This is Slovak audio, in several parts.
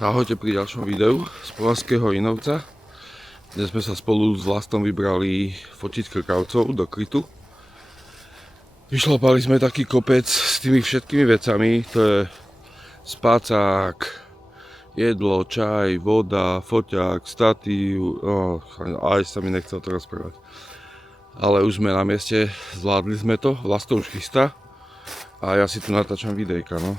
Ahojte pri ďalšom videu z Považského Inovca. Dnes sme sa spolu s Vlastom vybrali fotiť krkavcov do krytu. Vyšlapali sme taký kopec s tými všetkými vecami, to je spácák, jedlo, čaj, voda, foťák, statív, aj sa mi nechcel to rozprávať. Ale už sme na mieste, zvládli sme to, Vlasto už chystá a ja si tu natáčam videjka, no.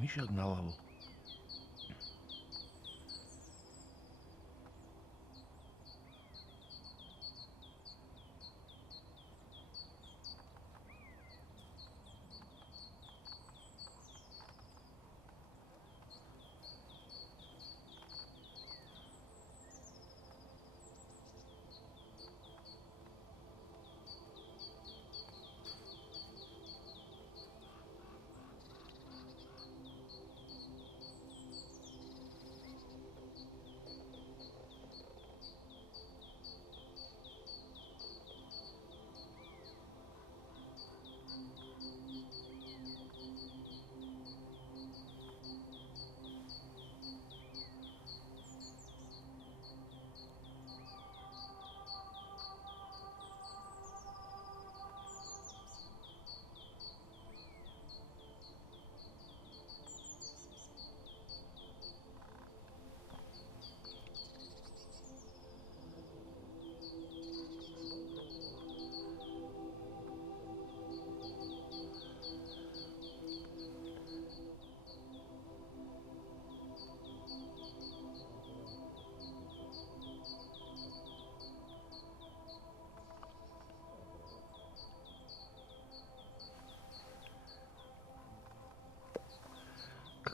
Myšak naľavo.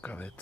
veľká vec.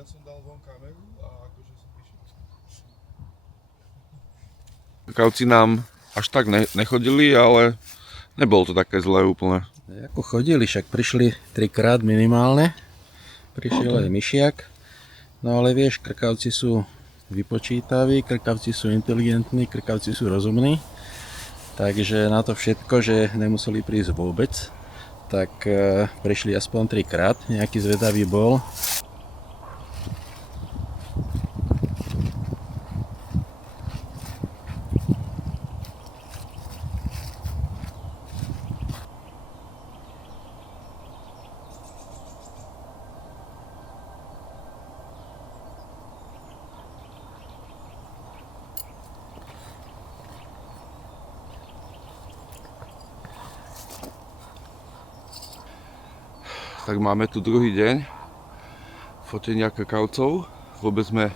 Ja som dal von kameru a akože som vyšiel. Krkavci nám až tak nechodili, ale nebolo to také zlé úplne. Ako chodili, však prišli 3-krát minimálne. Prišiel aj myšiak. No ale vieš, krkavci sú vypočítaví, krkavci sú inteligentní, krkavci sú rozumní. Takže na to všetko, že nemuseli prísť vôbec, tak prišli aspoň 3-krát. Nejaký zvedavý bol. Tak máme tu druhý deň fotenia krkavcov. Vôbec sme,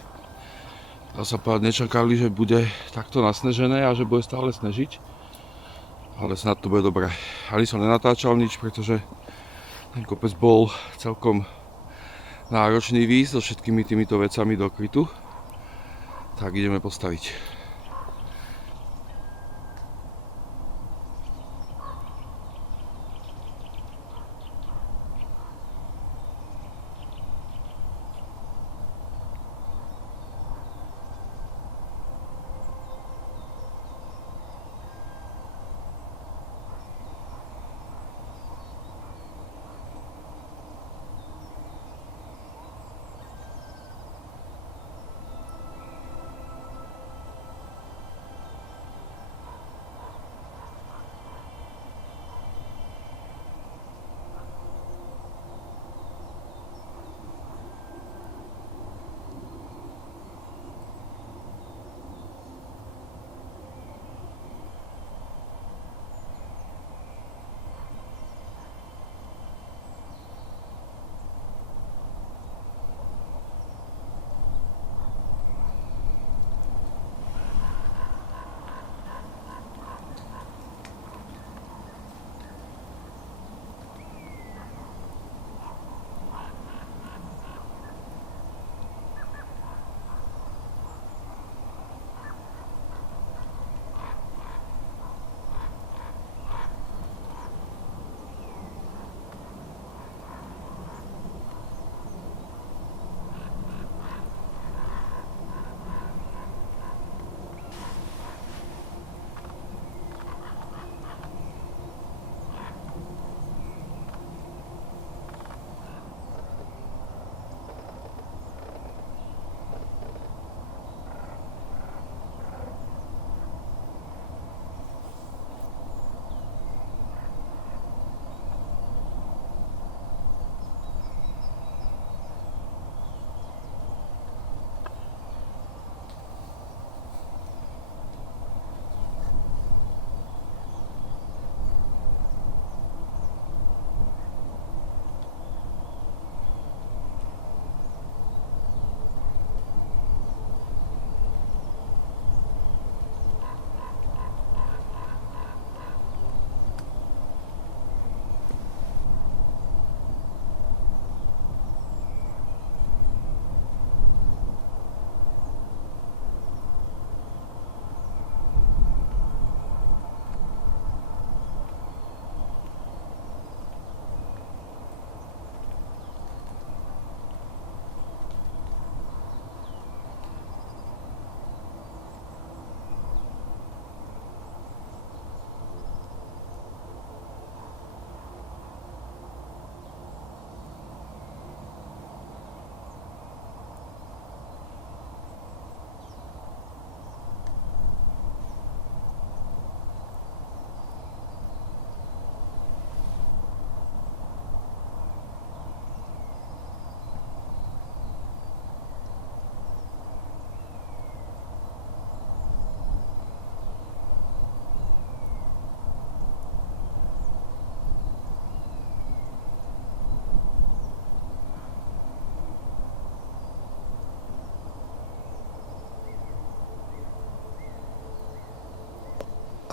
dá sa povedať, nečakali, že bude takto nasnežené a že bude stále snežiť. Ale snad to bude dobré. Ani som nenatáčal nič, pretože ten kopec bol celkom náročný výjsť so všetkými týmito vecami do krytu. Tak ideme postaviť.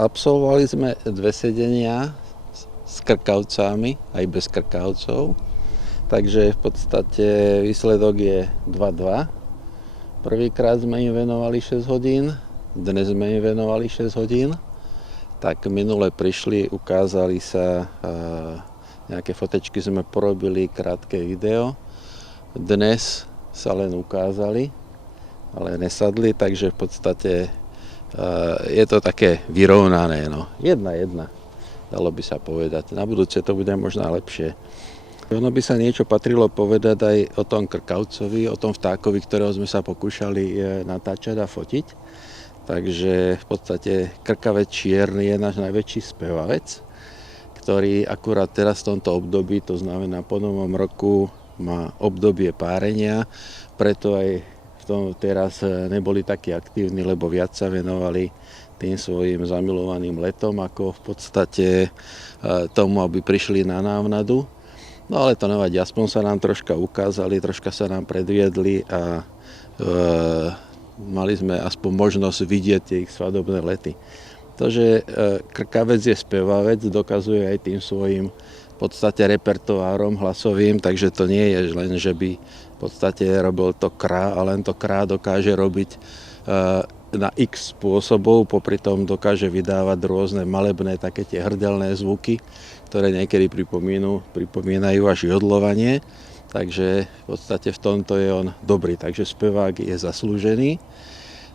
Absolvovali sme 2 sedenia s krkavcami, aj bez krkavcov. Takže v podstate výsledok je 2:2. Prvýkrát sme im venovali 6 hodín, dnes sme im venovali 6 hodín. Tak minule prišli, ukázali sa, nejaké fotečky sme porobili, krátke video. Dnes sa len ukázali, ale nesadli, takže v podstate je to také vyrovnané. No. 1:1, dalo by sa povedať. Na budúce to bude možno lepšie. Ono by sa niečo patrilo povedať aj o tom krkavcovi, o tom vtákovi, ktorého sme sa pokúšali natáčať a fotiť. Takže v podstate krkavec čierny je náš najväčší spevavec, ktorý akurát teraz v tomto období, to znamená po novom roku, má obdobie párenia, preto aj teraz neboli takí aktívni, lebo viac sa venovali tým svojim zamilovaným letom, ako v podstate tomu, aby prišli na návnadu. No ale to nevadí, aspoň sa nám troška ukázali, troška sa nám predviedli a mali sme aspoň možnosť vidieť tie ich svadobné lety. To, že krkavec je spevavec, dokazuje aj tým svojim v podstate repertoárom hlasovým, takže to nie je len, že by v podstate robil to krá, a len to krá dokáže robiť na x spôsobov, popri tom dokáže vydávať rôzne malebné, také tie hrdelné zvuky, ktoré niekedy pripomínajú až jodlovanie, takže v podstate v tomto je on dobrý, takže spevák je zaslúžený.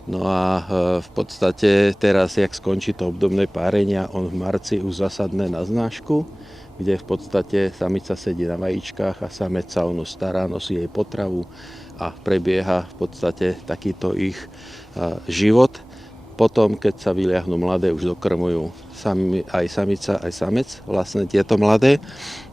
No a v podstate teraz, jak skončí to obdobné párenia, on v marci už zasadne na znášku, kde v podstate samica sedí na vajíčkach a samec sa o ňu stará, nosí jej potravu a prebieha v podstate takýto ich život. Potom, keď sa vyliahnú mladé, už dokrmujú aj samica, aj samec, vlastne tieto mladé.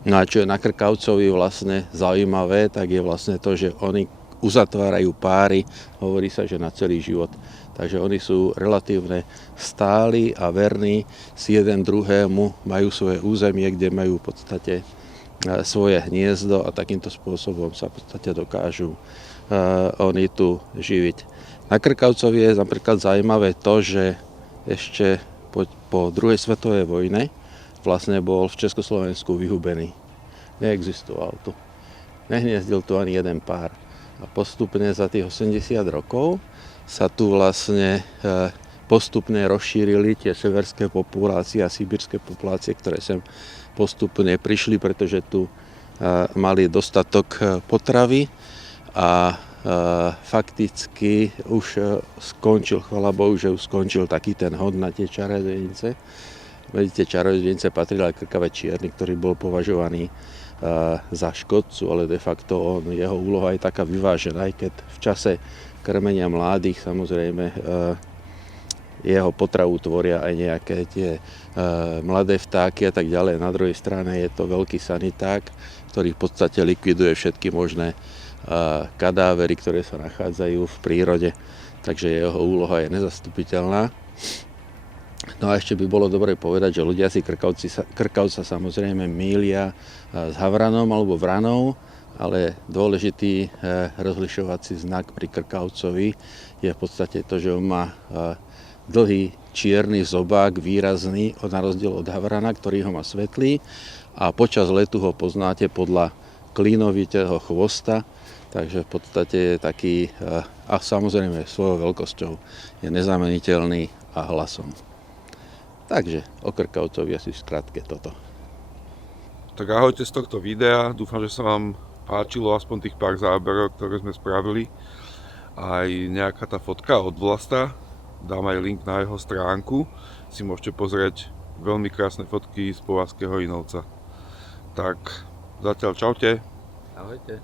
No a čo je na krkavcovi vlastne zaujímavé, tak je vlastne to, že oni uzatvárajú páry, hovorí sa, že na celý život. Takže oni sú relatívne stáli a verní si jeden druhému, majú svoje územie, kde majú v podstate svoje hniezdo a takýmto spôsobom sa v podstate dokážu oni tu živiť. Na krkavcovi je napríklad zaujímavé to, že ešte po druhej svetovej vojne vlastne bol v Československu vyhubený. Neexistoval tu. Nehniezdil tu ani jeden pár. A postupne za tých 80 rokov sa tu vlastne postupne rozšírili tie severské populácie a sibírske populácie, ktoré sem postupne prišli, pretože tu mali dostatok potravy a fakticky už skončil, chvála Bohu, že už skončil taký ten hod na tie čarodejnice. Medzi tie čarodejnice patril aj krkavec čierny, ktorý bol považovaný za škodcu, ale de facto jeho úloha je taká vyvážená, aj keď v čase krmenia mladých samozrejme jeho potravu tvoria aj nejaké tie mladé vtáky a tak ďalej. Na druhej strane je to veľký saniták, ktorý v podstate likviduje všetky možné kadávery, ktoré sa nachádzajú v prírode, takže jeho úloha je nezastupiteľná. No a ešte by bolo dobre povedať, že ľudia si krkavca samozrejme mýlia s havranom alebo vranou, ale dôležitý rozlišovací znak pri krkavcovi je v podstate to, že on má dlhý čierny zobák, výrazný, na rozdiel od havrana, ktorý ho má svetlý, a počas letu ho poznáte podľa klínovitého chvosta, takže v podstate je taký, a samozrejme svojou veľkosťou je nezameniteľný a hlasom. Takže o krkavcovi asi v skratke toto. Tak ahojte z tohto videa, dúfam, že sa vám páčilo aspoň tých pár záberov, ktoré sme spravili. Aj nejaká tá fotka od Vlasta, dám aj link na jeho stránku, si môžete pozrieť veľmi krásne fotky z Povazského Inovca. Tak zatiaľ čaute. Ahojte.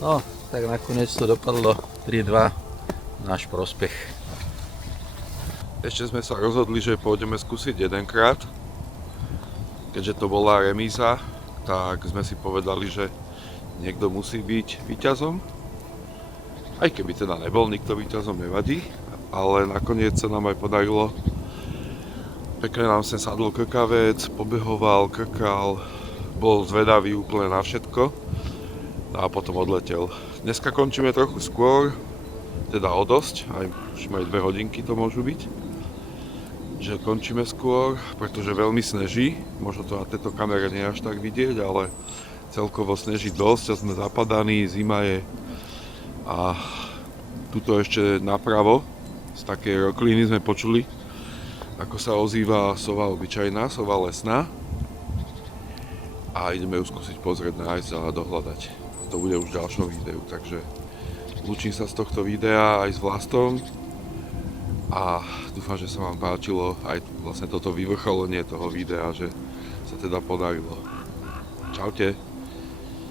No, tak nakoniec to dopadlo 3-2 náš prospech. Ešte sme sa rozhodli, že pôjdeme skúsiť jedenkrát. Keďže to bola remíza, tak sme si povedali, že niekto musí byť víťazom. Aj keby teda nebol nikto víťazom, nevadí. Ale nakoniec sa nám aj podarilo. Pekne nám sem sadol krkavec, pobehoval, krkal, bol zvedavý úplne na všetko. A potom odletel. Dneska končíme trochu skôr, teda o dosť, aj už aj 2 hodinky to môžu byť. Že končíme skôr, pretože veľmi sneží. Možno to na tejto kamere nie je až tak vidieť, ale celkovo sneží dosť a sme zapadaní, zima je. A tuto ešte napravo, z takej rokliny sme počuli, ako sa ozýva sova obyčajná, sova lesná. A ideme ju skúsiť pozrieť, nájsť a dohľadať. To bude už v ďalšom videu, takže lúčim sa z tohto videa aj s Vlastom. A dúfam, že sa vám páčilo aj vlastne toto vyvrcholenie toho videa, že sa teda podarilo. Čaute.